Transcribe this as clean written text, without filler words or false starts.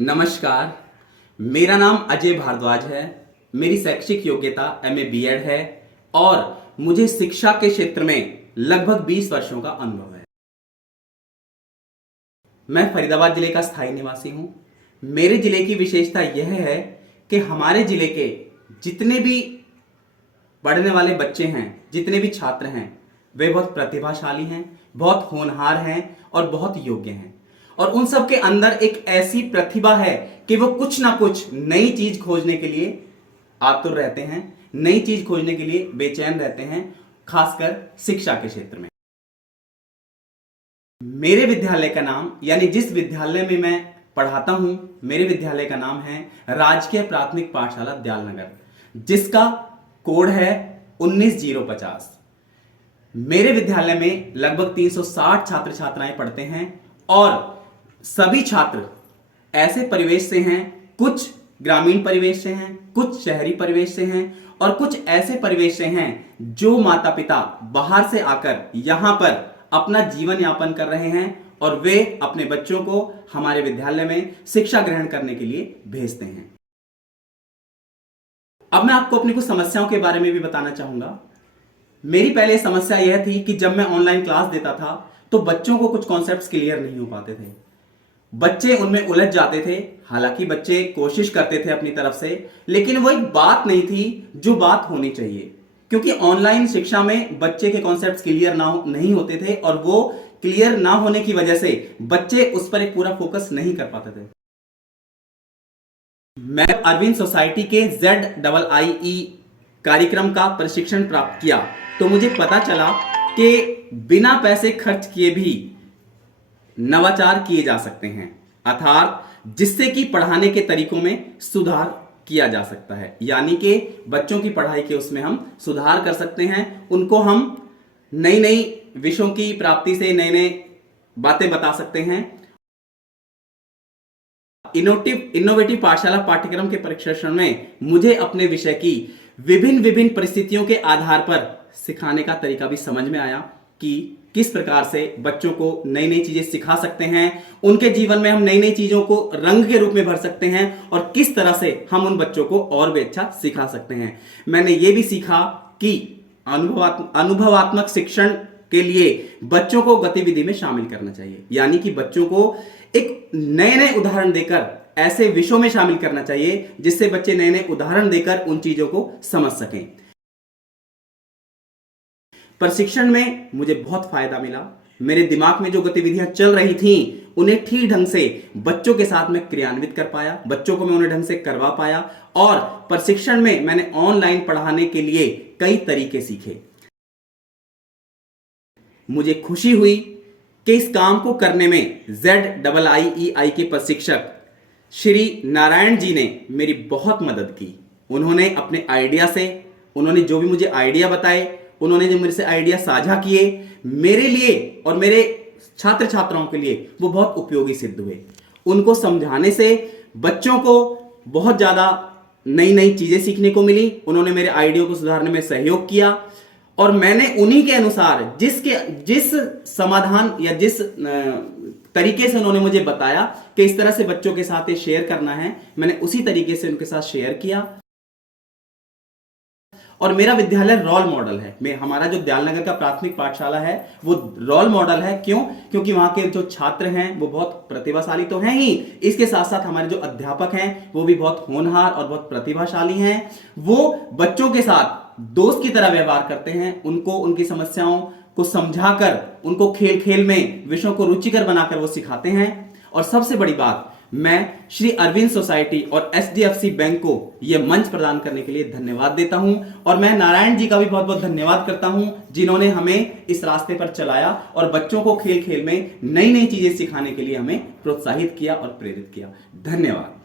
नमस्कार, मेरा नाम अजय भारद्वाज है। मेरी शैक्षिक योग्यता एमए बीएड है और मुझे शिक्षा के क्षेत्र में लगभग 20 वर्षों का अनुभव है। मैं फरीदाबाद जिले का स्थायी निवासी हूं। मेरे जिले की विशेषता यह है कि हमारे जिले के जितने भी पढ़ने वाले बच्चे हैं, जितने भी छात्र हैं, वे बहुत प्रतिभाशाली हैं, बहुत होनहार हैं और बहुत योग्य हैं। और उन सब के अंदर एक ऐसी प्रतिभा है कि वो कुछ ना कुछ नई चीज खोजने के लिए आतुर रहते हैं, नई चीज खोजने के लिए बेचैन रहते हैं, खासकर शिक्षा के क्षेत्र में। मेरे विद्यालय का नाम, यानी जिस विद्यालय में मैं पढ़ाता हूं, मेरे विद्यालय का नाम है राजकीय प्राथमिक पाठशाला दयालनगर, जिसका कोड है 19050। मेरे विद्यालय में लगभग 360 छात्र छात्राएं पढ़ते हैं और सभी छात्र ऐसे परिवेश से हैं, कुछ ग्रामीण परिवेश से हैं, कुछ शहरी परिवेश से हैं और कुछ ऐसे परिवेश से हैं जो माता पिता बाहर से आकर यहां पर अपना जीवन यापन कर रहे हैं और वे अपने बच्चों को हमारे विद्यालय में शिक्षा ग्रहण करने के लिए भेजते हैं। अब मैं आपको अपनी कुछ समस्याओं के बारे में भी बताना चाहूंगा। मेरी पहले समस्या यह थी कि जब मैं ऑनलाइन क्लास देता था तो बच्चों को कुछ कॉन्सेप्ट्स क्लियर नहीं हो पाते थे, बच्चे उनमें उलझ जाते थे। हालांकि बच्चे कोशिश करते थे अपनी तरफ से, लेकिन वो एक बात नहीं थी जो बात होनी चाहिए, क्योंकि ऑनलाइन शिक्षा में बच्चे के कॉन्सेप्ट्स क्लियर नहीं होते थे और वो क्लियर ना होने की वजह से बच्चे उस पर एक पूरा फोकस नहीं कर पाते थे। मैं अरविंद सोसाइटी के ZIIE कार्यक्रम का प्रशिक्षण प्राप्त किया तो मुझे पता चला कि बिना पैसे खर्च किए भी नवाचार किए जा सकते हैं, अर्थात जिससे कि पढ़ाने के तरीकों में सुधार किया जा सकता है। यानी कि बच्चों की पढ़ाई के उसमें हम सुधार कर सकते हैं, उनको हम नई नई विषयों की प्राप्ति से नए नए बातें बता सकते हैं। इनोवेटिव पाठशाला पाठ्यक्रम के प्रशिक्षण में मुझे अपने विषय की विभिन्न परिस्थितियों के आधार पर सिखाने का तरीका भी समझ में आया कि किस प्रकार से बच्चों को नई नई चीजें सिखा सकते हैं, उनके जीवन में हम नई नई चीजों को रंग के रूप में भर सकते हैं और किस तरह से हम उन बच्चों को और भी अच्छा सिखा सकते हैं। मैंने ये भी सीखा कि अनुभवात्मक शिक्षण के लिए बच्चों को गतिविधि में शामिल करना चाहिए, यानी कि बच्चों को एक नए नए उदाहरण देकर ऐसे विषयों में शामिल करना चाहिए जिससे बच्चे नए नए उदाहरण देकर उन चीजों को समझ सकें। प्रशिक्षण में मुझे बहुत फायदा मिला। मेरे दिमाग में जो गतिविधियां चल रही थीं उन्हें ठीक ढंग से बच्चों के साथ में क्रियान्वित कर पाया, बच्चों को मैं उन्हें ढंग से करवा पाया और प्रशिक्षण में मैंने ऑनलाइन पढ़ाने के लिए कई तरीके सीखे। मुझे खुशी हुई कि इस काम को करने में ZIIEI के प्रशिक्षक श्री नारायण जी ने मेरी बहुत मदद की। उन्होंने अपने आइडिया से, उन्होंने जो भी मुझे आइडिया बताए, उन्होंने जो मेरे से आइडिया साझा किए, मेरे लिए और मेरे छात्र छात्राओं के लिए वो बहुत उपयोगी सिद्ध हुए। उनको समझाने से बच्चों को बहुत ज्यादा नई नई चीजें सीखने को मिली। उन्होंने मेरे आइडिया को सुधारने में सहयोग किया और मैंने उन्हीं के अनुसार जिस समाधान या जिस तरीके से उन्होंने मुझे बताया कि इस तरह से बच्चों के साथ ये शेयर करना है, मैंने उसी तरीके से उनके साथ शेयर किया। और मेरा विद्यालय रोल मॉडल है। हमारा जो दयालनगर का प्राथमिक पाठशाला है वो रोल मॉडल है। क्यों? क्योंकि वहां के जो छात्र हैं वो बहुत प्रतिभाशाली तो हैं ही, इसके साथ साथ हमारे जो अध्यापक हैं वो भी बहुत होनहार और बहुत प्रतिभाशाली हैं। वो बच्चों के साथ दोस्त की तरह व्यवहार करते हैं, उनको उनकी समस्याओं को समझाकर, उनको खेल खेल में विषयों को रुचिकर बनाकर वो सिखाते हैं। और सबसे बड़ी बात, मैं श्री अरविंद सोसाइटी और HDFC बैंक को यह मंच प्रदान करने के लिए धन्यवाद देता हूं और मैं नारायण जी का भी बहुत बहुत धन्यवाद करता हूं जिन्होंने हमें इस रास्ते पर चलाया और बच्चों को खेल खेल में नई नई चीजें सिखाने के लिए हमें प्रोत्साहित किया और प्रेरित किया। धन्यवाद।